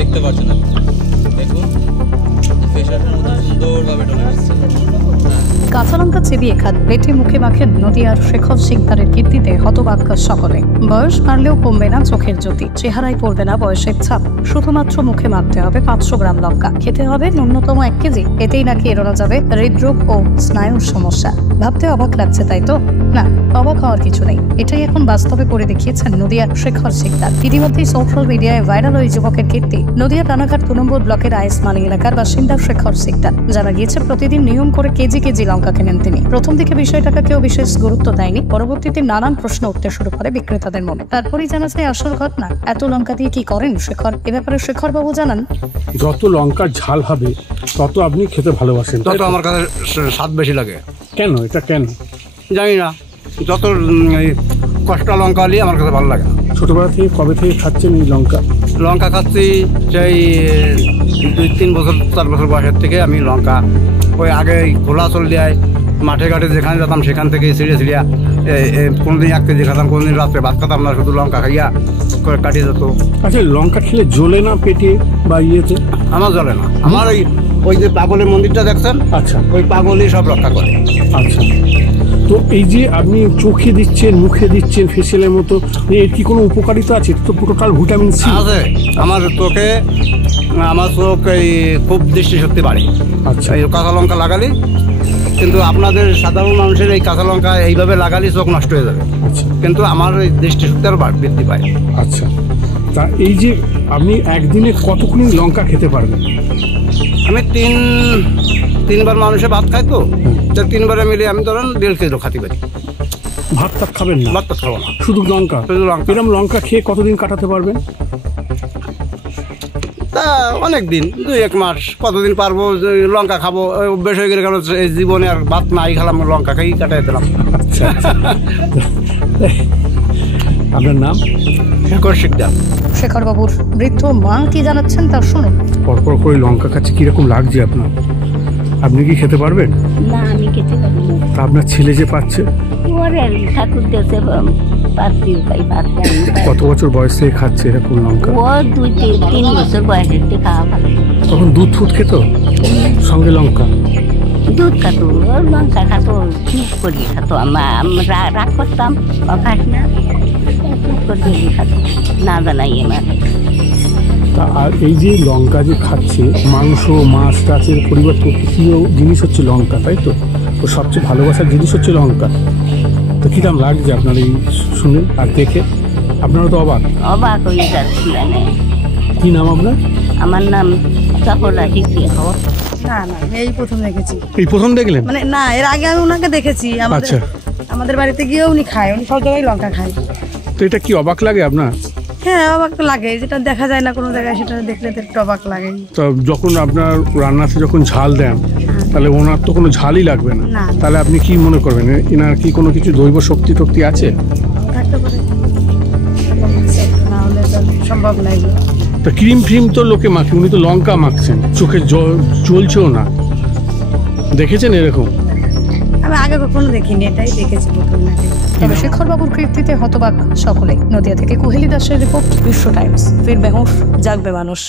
দেখতে পাচ্ছেন দেখুন সুন্দরভাবে ডলে নিচ্ছে। কাঁচা লঙ্কা চিবিয়ে খান, পেটে মুখে মাখেন নদিয়ার শেখর সিকদারের কীর্তিতে হতবাক সকলে। বয়স বাড়লেও কমবে না চোখের জ্যোতি, চেহারায় পড়বে না বয়সের ছাপ। শুধুমাত্র মুখে মাখতে হবে 500 গ্রাম লঙ্কা, খেতে হবে ন্যূনতম 1 কেজি। এতেই নাকি এড়ানো যাবে হৃদরোগ ও স্নায়ুর সমস্যা। ভাবতে অবাক লাগছে তাই তো? না, অবাক হওয়ার কিছু নেই। এটাই এখন বাস্তবে করে দেখিয়েছেন নদিয়ার শেখর সিকদার। ইতিমধ্যেই সোশ্যাল মিডিয়ায় ভাইরাল ওই যুবকের কীর্তি। নদিয়া রানাঘাট 2 নম্বর ব্লকের আইসমালি এলাকার বাসিন্দা শেখর সিকদার। জানা গিয়েছে প্রতিদিন নিয়ম করে কেজি কেজি লঙ্কা কেনেন তিনি। প্রথম দিকে বিষয়টাকে কেউ বিশেষ গুরুত্ব দেয়নি, পরবর্তীতে নানান প্রশ্ন উঠতে শুরু করে বিক্রেতাদের মনে। তারপরেই জানা যায় আসল ঘটনা। এত লঙ্কা দিয়ে কি করেন শেখর? এ ব্যাপারে শেখর বাবু জানান, যত লঙ্কার ঝাল হবে তত আপনি খেতে ভালোবাসেন, তত আমার কাছে স্বাদ বেশি লাগে। কেন? এটা কেন জানি না, যত কষ্টা লঙ্কা হলে আমার কাছে ভালো লাগে। ছোটবেলা থেকে কবে থেকে খাচ্ছেন এই লঙ্কা? লঙ্কা খাচ্ছি সেই 2-3 বছর 4 বছর বয়সের থেকে আমি লঙ্কা ওই আগে খোলা চল দেয় মাঠে ঘাটে যেখানে যেতাম সেখান থেকে ছিঁড়ে ছিঁড়িয়া কোনোদিন 1 কেজি খেতাম, কোনোদিন রাত্রে ভাত খেতাম না, শুধু লঙ্কা খাইয়া কাটিয়ে যেত। আচ্ছা, লঙ্কা খেলে জ্বলে না পেটে বা ইয়েতে? আমার জ্বলে না। আমার ওই যে পাগলের মন্দিরটা দেখছেন, আচ্ছা, ওই পাগলই সব রক্ষা করে। আচ্ছা, তো এই যে আপনি চোখে দিচ্ছেন, মুখে দিচ্ছেন ফেসিয়ালের মতো, এর কি কোনো উপকারিতা আছে? তো টোটাল ভিটামিন সি আছে আমার চোখে। আমার চোখ এই খুব দৃষ্টিশক্তি বাড়ে। আচ্ছা, এই কাঁচা লঙ্কা লাগালি, কিন্তু আপনাদের সাধারণ মানুষের এই কাঁচা লঙ্কা এইভাবে লাগালে চোখ নষ্ট হয়ে যাবে, আচ্ছা, কিন্তু আমার এই দৃষ্টিশক্তি আরও বৃদ্ধি পায়। আচ্ছা, তা এই যে আপনি একদিনে কতক্ষণ লঙ্কা খেতে পারবেন? আমি তিনবার মানুষে ভাত খাই, তো 3বারে মিলে আমি ধরেন 1.5 কেজি খাতে পারি। ভাত টাত খাবেন না? ভাত তো খাবো না, শুধু লঙ্কা? শুধু লঙ্কা। এরকম লঙ্কা খেয়ে কতদিন কাটাতে পারবেন? তা অনেক দিন, 2-1 মাস। কতদিন পারবো? লঙ্কা খাবো অভ্যেস হয়ে গেলে, কারণ এই জীবনে আর ভাত নাই খেলাম, লঙ্কা খাই কাটাই দিলাম। আচ্ছা, আপনার নাম? শেখর সিকদার। শেখর বাবুর বৃদ্ধ মা কি জানাচ্ছেন তা শুনুন। পরপর করে লঙ্কা খাচ্ছে, কিরকম লাগছে আপনার? আপনি কি খেতে পারবেন? না, আমি খেতে পারি না। তা আপনার ছেলে যে পাচ্ছে? ওরে ঠাকুর দেশে পাচ্ছি, তাই পাচ্ছি। কত বছর বয়স থেকে খাচ্ছে এরকম লঙ্কা? ও 2-3 বছর বয়সের থেকে খাওয়া ভালো। তখন দুধ ফুট খেত সঙ্গে লঙ্কা? দুধ খাতো, ওর লঙ্কা খাতো, চুপ করিয়ে খাতো। আমরা রাগ করতাম, খাস না, চুপ করিয়ে খাতো, না জানাই মানে। তা আর এই যে লঙ্কা যে খাচ্ছে, মাংস মাছ টাচের পরিবর্তে প্রিয় জিনিস হচ্ছে লঙ্কা, তাই তো? তো সবচেয়ে ভালোবাসার জিনিস হচ্ছে লঙ্কা। তো কিরকম লাগছে আপনার এই শুনে আর দেখে? আপনারা তো অবাক হয়ে যাচ্ছি। মানে কি নাম আপনার? আমার নাম চপলা শিখিয়ে হওয়া। না না, এই প্রথম দেখেছি। এই প্রথম দেখলেন? মানে না, এর আগে আমি ওনাকে দেখেছি। আচ্ছা, আমাদের বাড়িতে গিয়ে উনি খায়, উনি সব জায়গায় লঙ্কা খায়। তো এটা কি অবাক লাগে আপনার? হ্যাঁ, অবাক তো লাগে, যেটা দেখা যায় না কোনো জায়গায়, সেটা দেখলে তো একটু অবাক লাগে। তো যখন আপনার রান্নাতে যখন ঝাল দেন, তাহলে ওনার তো কোনো ঝালই লাগবে না। না। তাহলে আপনি কি মনে করবেন, এনার কি কোনো কিছু দৈব শক্তি টক্তি আছে? থাকতে পারে, না হলে তো সম্ভব নাই। তো ক্রিম ফ্রিম তো লোকে মাখে, উনি তো লঙ্কা মাখছেন, চোখে জ্বলছেও না। দেখেছেন এরকম? আমি আগে কখনো দেখিনি, এটাই দেখেছি প্রথম নাকি। তবে শেখর বাবুর কীর্তিতে হতবাক সকলে। নদিয়া থেকে কুহেলি দাসের রিপোর্ট, বিশ্ব টাইমস। ফিরবে হুঁশ, জাগবে মানুষ।